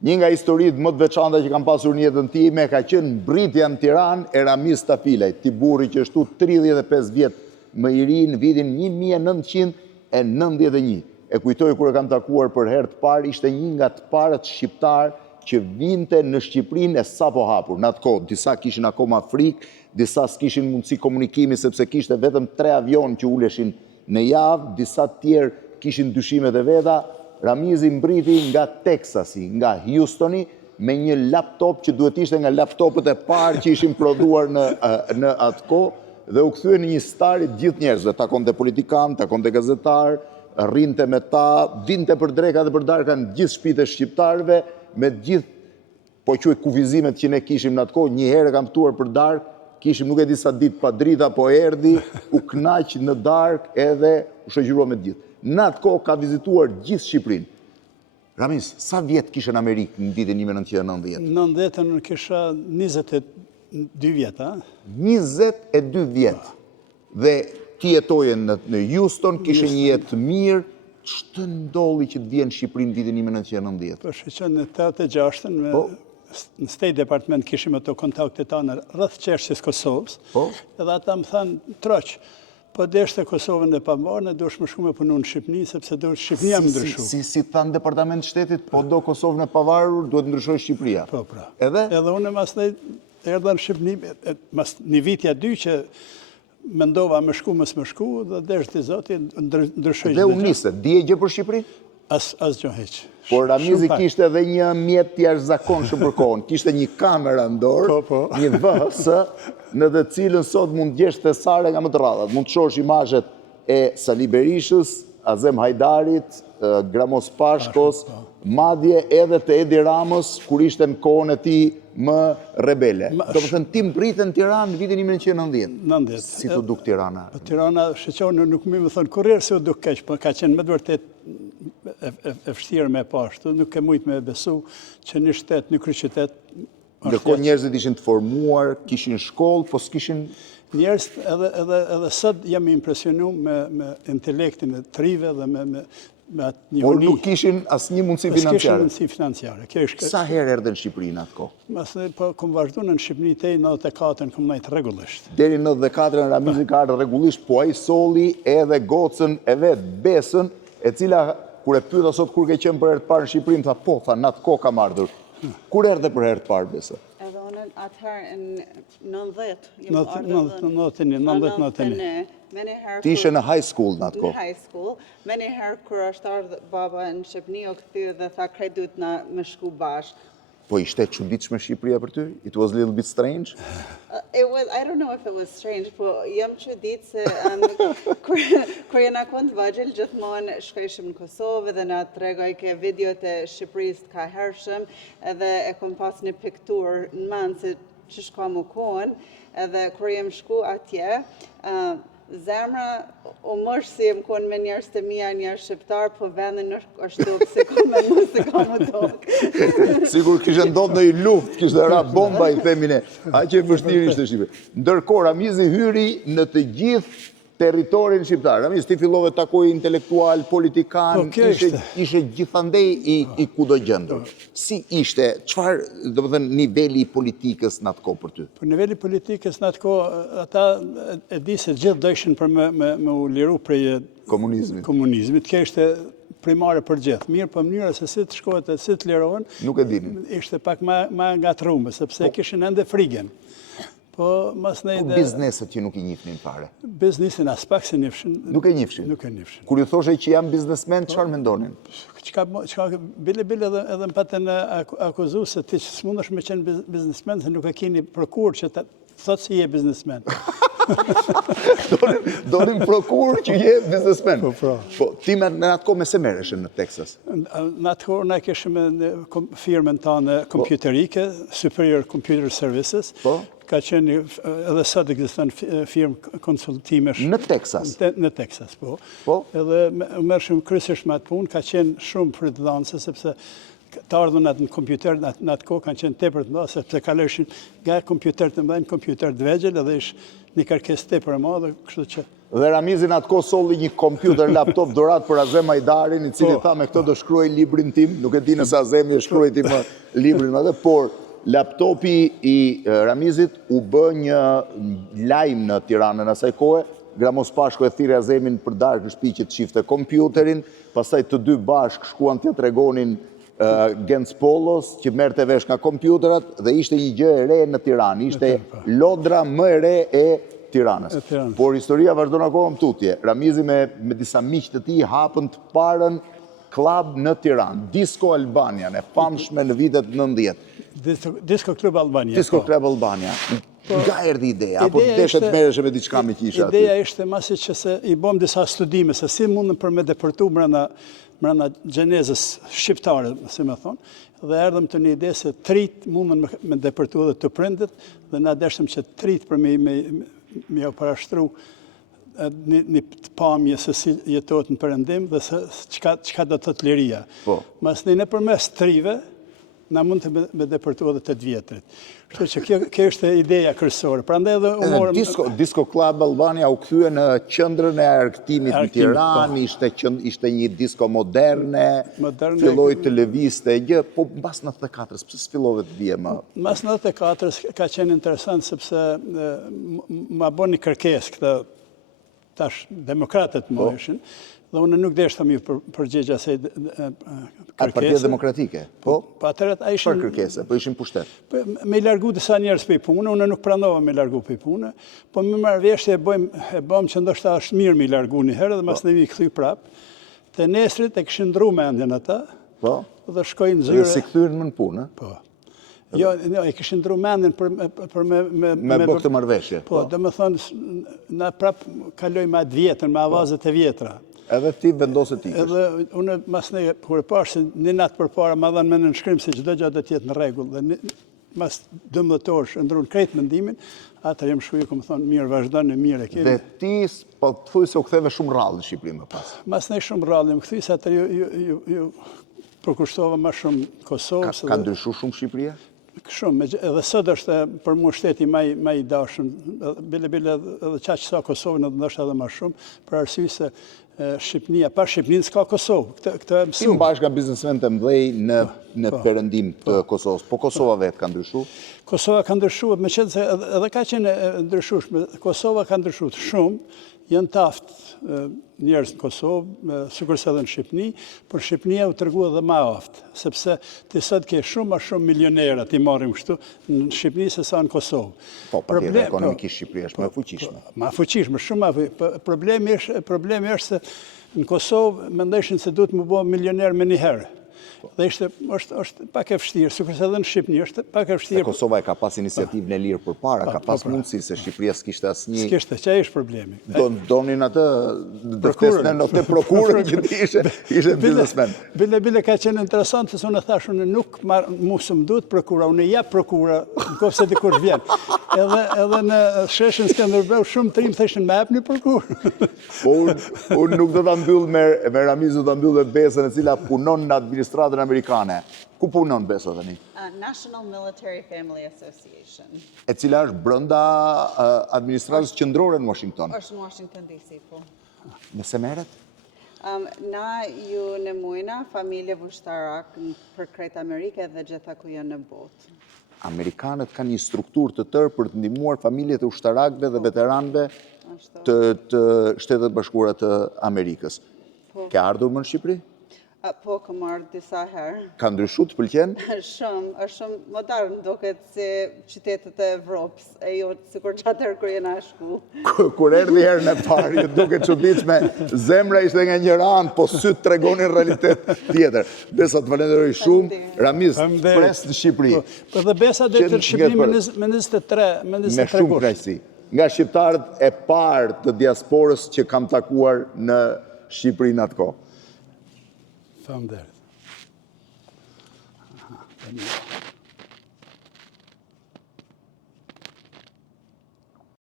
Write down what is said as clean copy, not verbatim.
Një nga historitë më të veçanta që kam pasur në jetën time ka qenë mbritja në Tiranë e Ramiz Tafilaj, ti burri që është 35 vjet më i ri në vitin 1991. E kujtoj kur e kam takuar për herë të parë, ishte një nga të parët shqiptar që vinte në Shqipërinë e sapo hapur. Në atë kohë, disa kishin akoma frikë, disa s'kishin mundësi komunikimi sepse kishte vetëm 3 avion që uleshin në javë, disa tjerë kishin dyshimet e veta. Ramizi mbriti nga Texasi, nga Houstoni, me një laptop që duhet ishte nga laptopët e parë që ishin prodhuar në atë kohë, dhe u kthye në një stari të gjithë njerëzve, takonte politikan, takonte gazetar, rrinte me ta, vinte për dreka dhe për darka në gjithë shtëpitë e shqiptarëve, me gjithë, po quaj kufizimet që ne kishim në atë kohë, një herë kam ftuar për darkë, kishim nuk e di sa ditë pa drita, po erdhi, u knaq në darkë edhe u shoqërua me gjithë. Në atë kohë ka vizituar gjithë Shqipërinë. Ramiz, sa vjet kishe në Amerikë në vitin 1990? 90 në kisha 22 vjet, a? 22 vjet. Dhe ti jetoje në Houston, kishe një jetë mirë, ç'të ndolli që të vjen në Shqipëri në vitin 1990? Po shqeqen në 86-ën në State Department kishim ato kontakte tona rreth çështjes Kosovës. Edhe ata më thanë, troq, po deshte Kosovën e pamarrë, ne duhesh më shku me punu në Shqipëni, sepse duhet Shqipënia më ndryshu. Si thanë Departament Shtetit, po do Kosovën e pavarur, duhet ndryshoj Shqipëria. Po, pra. Edhe? Edhe unë mas ne erdha në Shqipëni, mas një vitja 2 që mendova më shku, mës më shku, dhe deshte i Zoti, ndryshoj. Dhe u niste, dije gjë për Shqipëri? Asgjë heq. Por Ramizi kishte edhe një mjet jashtëzakonshëm për kohën. Kishte një kamera në dorë, një VHS, në të cilën sot mund gjesh thesare nga më të radhat. Mund të shohësh imazhet e Sali Berishës, Azem Hajdarit, Gramos Pashkos, madje edhe të Edi Ramës, kur ishte në kohën e tij më rebele. Do të thënë ti mbrite në Tiranë në vitin 1990. Si të duk Tirana? Tirana, shqeqonë, nuk mi më thonë kurrë se u duk keq, po ka qenë me vërtet e vështirë me pashtu, nuk e mujtë me besu që një shtet, një kryqytet... Ndërkohë njerëzit ishin të formuar, kishin shkollë, po s'kishin... Njerëzit edhe sot jam impresionu me intelektin e trive dhe me atë një por nuk kishin asnjë mundësi financiare. S'kishin mundësi financiare. Sa herë erdhe në Shqipëri në atë kohë? Po kom vazhdu në Shqipëni tej 94-ën kom najtë regullisht. Deri në 94-ën Ramizi ka ardhur rregullisht, po ai solli edhe gocën e vet, Besën, e cila kur e pyeta sot kur ke qenë për herë të parë në Shqipëri, më tha po, tha në atë kohë kam ardhur. Kur erdhe për herë të parë Besa? Edhe unë atëherë në 90. Ti ishe në high school në atë kohë? Në high school. Me njëherë kër është ardhë baba në Shqipëni, o këthyrë dhe tha krejt duhet na me shku bashkë. Po ishte çuditshme Shqipëria për ty? It was a little bit strange? I don't know if it was strange, po jam çudit se kur jena kënd vajgjel gjithmonë shkojshim në Kosovë dhe na tregoj ke videot e Shqipërisë të kahershëm, edhe e kom pas një pikturë në mend se ç'është ka më kohën, edhe kur jem shku atje, zemra u mësh si jem konë me njerëz të mia, njerëz shqiptar, po vendin është tokë, se ka me mu, se ka më tokë. Sigur kishte ndodhur në një luftë, kishte ra bomba, i themin e. Aq e vështirë ishte Shqipëria. Ndërkohë Ramizi hyri në të gjithë territorin shqiptar. Ramiz, ti fillove të takoj intelektual, politikan, ishe gjithandej i kudo gjendur. Si ishte, çfarë, do të thënë, niveli i politikës në atë kohë për ty? Për niveli politikës në atë kohë, ata e di se gjithë dojshin për me u liru prej komunizmit. Kjo ishte primare për gjithë. Mirë, për mënyra se si të shkohet e si të lirohen, nuk e dinin. Ishte pak ma nga trume, sepse kishin ende frigen. Po bizneset që nuk i njihnin fare? Biznesin as pak se njifshin. Nuk e njifshin? Nuk e njifshin. Kur ju thoshe që jam biznesmen, çfarë mendonin? Bile edhe më paten akuzu se ti që s'mundesh me qenë biznesmen, se nuk e kini prokur që thot si je biznesmen. Donin prokur që je biznesmen. Po, ti në atë kohë me se merreshin në Texas? Në atë kohë ne kishim firmën tonë kompjuterike, Superior Computer Services. Ka qenë, edhe sot ekziston firmë konsultimesh. Në Texas? Në Texas, po. Edhe mërshim kryesisht me atë punë, ka qenë shumë frytëdhënëse, sepse të ardhën atë në kompjuter, në atë kohë kanë qenë tepër të mëdha, sepse kalojshin nga kompjuter të mëdhenj, kompjuter të vegjël, edhe ish një kërkesë tepër e madhe, kështu që Dhe Ramizin atë kohë solli një kompjuter, laptop dorat për Azem Ajdarin, I cili tha me këtë do shkruaj librin tim, nuk e di nëse Azemi e shkruaj ti më librin më dhe, por laptopi I Ramizit u bë një lajm në Tiranën asaj kohe, Gramos Pashko e thirrë Azemin për darkë në shtëpi që të shifte kompjuterin, pastaj të dy bashkë shkuan t'ja tregonin Gens Polos, që merrte vesh nga kompjuterat dhe ishte një gjë e re në Tiranë, ishte lodra më e re e Tiranës. Por historia vazhdon akoma më tutje. Ramizi me disa miq të tij hapën të parën klub në Tiranë, Disco Albania, e famshme në vitet 90. Disco Club Albania. Disco Club Albania. Nga erdhi ideja, apo deshet merreshe me diçka me kisha aty? Ideja ishte masi që se I bëm disa studime, se si mundën për me depërtu mbrana gjenezës shqiptare, si me thonë, dhe erdhëm të një ide se trit mundën me depërtu dhe të prindet, dhe na deshtëm që trit për me u parashtru një pamje se si jetohet në Perëndim dhe se çka do të thotë liria. Mas në përmes trive, na mund të me depërtu edhe 8 vjetrit. Kështu që kjo është ideja kryesore. Prandaj edhe u morëm Disco Club Albania u kthye në qendrën e argëtimit në Tiranë, ishte një disko moderne, filloi të lëvizte gjë, po mbas 94-s pse s'fillove të bie më? Mbas 94-s ka qenë interesant sepse ma bën një kërkesë këtë tash demokratët më ishin. Dhe unë nuk deshta mi përgjegja se kërkese. Partia Demokratike? Po? Për kërkese, po ishin pushtet? Me largu disa njerës për I punë, unë nuk pranova me largu për I punë, po me marrë veshte e bëm që ndoshta është mirë me largu një herë dhe mas në vi këthy prapë. Të nesrit e këshin ndru me endjen ata, dhe shkojnë zyre. Dhe si këthyrën më në punë? Po. Jo, e këshin ndru me endjen për me bë këtë marrëveshje? Po, dhe me thonë, na prapë kalojmë atë vjetën, me avazet e vjetra. Edhe ti vendose ti. Edhe unë mas ne, kur e pash se një natë për para ma dhanë me në nëshkrim se çdo gjë do t'jetë në rregull. Dhe mas 12 orë shëndrun krejt mendimin, atër jem shkuju, këmë thonë, mirë vazhdojnë, mirë e kemi. Dhe ti, po të thuj se u ktheve shumë rrallë në Shqipëri më pas. Mas ne shumë rrallë, më këthuj se atër ju përkushtova ma shumë Kosovës. Ka ndryshu shumë Shqipëria? Shumë, edhe sot është për mua shteti ma I dashëm, bile edhe qaq sa Kosovën edhe ndoshta edhe ma shumë, për arsye se Shqipnia, pa Shqipnin s'ka Kosovë. Këtë e mësu. Ti bashkë nga biznesmen të mdhej në perëndim të Kosovës, po Kosova vetë ka ndryshu? Kosova ka ndryshu, me qenë se edhe ka qenë ndryshueshme, Kosova ka ndryshu shumë, janë taft njerëz në Kosovë, sikurse edhe në Shqipni, por Shqipnia u tërgua edhe ma aftë, sepse ti sot ke shumë milionera ti marrim kështu në Shqipni se sa në Kosovë. Po, patjetër ekonomikisht Shqipëria është më fuqishme. Ma fuqishme, shumë ma fuqishme. Problemi është se në Kosovë mendojshin se duhet më bë milioner me një herë. Dhe është pak e vështirë, sikurse edhe në Shqipni është pak e vështirë. Kosova e ka pas iniciativën e lirë përpara, ka pas mundësi se Shqipëria s'kishte asnjë. S'kishte, që ai është problemi. Donin atë dëftesën në të prokurën që ti ishe biznesmen. Bile ka qenë interesant, se unë thash, unë nuk mu së më duhet prokura, unë jap prokura, në kohë se dikur vjen. Edhe në sheshin Skënderbeu, shumë trim theshin me hap një prokurë. Po unë nuk do ta mbyll me Ramizun, do ta mbyll me Besën, e cila punon në administratën amerikane. Ku punon Besa tani? National Military Family Association. E cila është brenda administratës qendrore në Washington. Është në Washington DC, po. Nëse merret? Na ju në mujna familje vushtarak për krejt Amerike dhe gjitha ku janë në botë. Amerikanët kanë një strukturë të tërë për të ndihmuar familjet e ushtarakëve dhe veteranëve të Shtetet Bashkuara të Amerikës. Ke ardhur më në Shqipëri? Po, kam ardhur disa herë. Ka ndryshu, të pëlqen? Shumë, është shumë modern, duket si qytetet e Evropës, e jo sikur çatër kur jena shku. Kur erdhi herën e parë, duket çuditshme, zemra ishte nga një anë, po syt tregonin realitet tjetër. Besa, të falenderoj shumë. Ramiz, pres në Shqipëri. Po dhe Besa dhe të Shqipëri me 23. Me shumë kënaqësi. Nga shqiptarët e parë të diasporës që kam takuar në Shqipëri në atë kohë. Faleminderit.